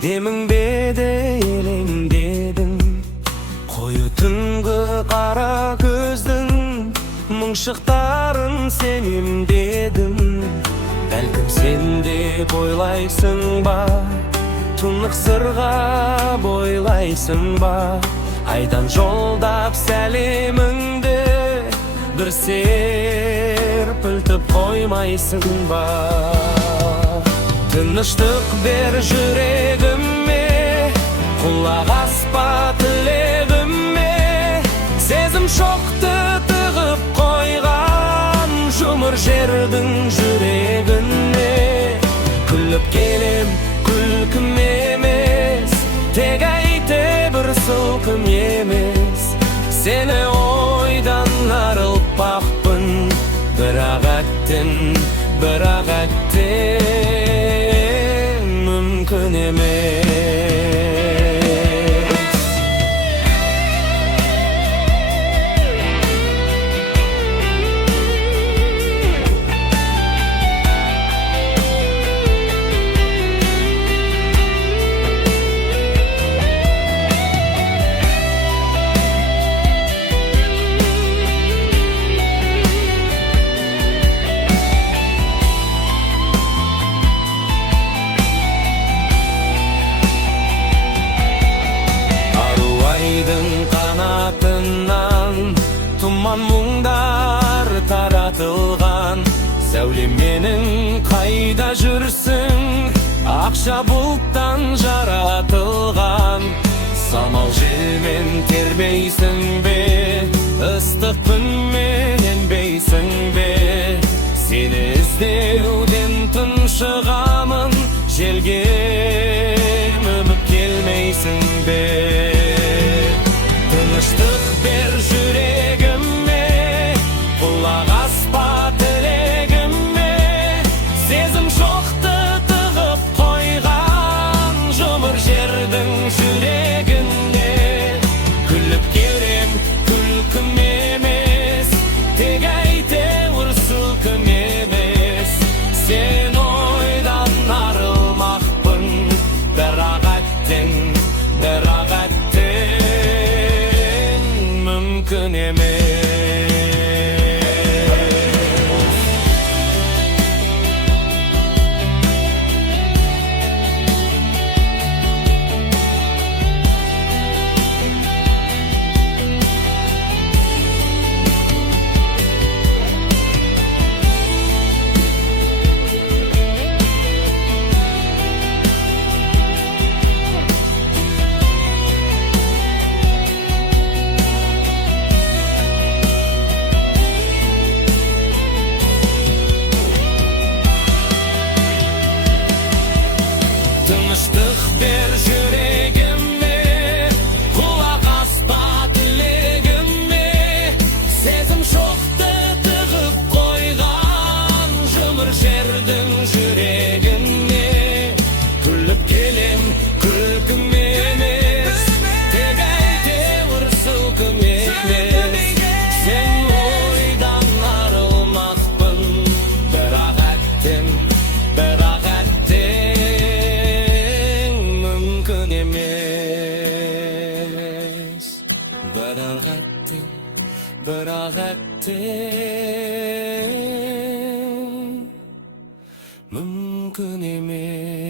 Деміңбеде елеңдедің, қою түнгі қара көздің мұңшықтарын сенемдедім. Бәлкім сен деп ойлайсың ба, тұнық сырға бойлайсың ба, айдан жолдап сәлеміңді бір серпілтіп қоймайсың ба. Тыныштық бер жүрегіме, құлақ аспа тілегіме, сезім шоқты тығып қойған жұмыр жердің жүрегіне. Күліп келем, күлкім емес, тек әйте бір сылқым емес. Сені ойдан арылтпақпын, бірақ әттен мүмкін емес. Қанатынан тұман мұңдар таратылған, сәулем менің қайда жүрсің, ақша бұлттан жаратылған. Самал желмен тербейсің бе, ыстық күнмен енбейсің бе, сені іздеуден тұншығамын, желге үміт келмейсің бе. Тыныштық бер жүрегіме, құлақ аспа тілегіме, сезім шоқты тығып қойған жұмыр жердің жүрегіне. Күліп келем, күлкім емес, тек әйтеуір сылқым емес. Сен ойдан арылмақпын, бірақ әттен мүмкін емес. Тыныштық бер жүрегіме, құлақ аспа тілегіме, сезім шоқты тығып қойған жұмыр жердің жүрегіне. Күліп келем, күлкім емес, тек әйтеуір сылқым емес. Сен ойдан арылмақпын, бірақ әттен мүмкін емес. Бірақ әттен мүмкін емес.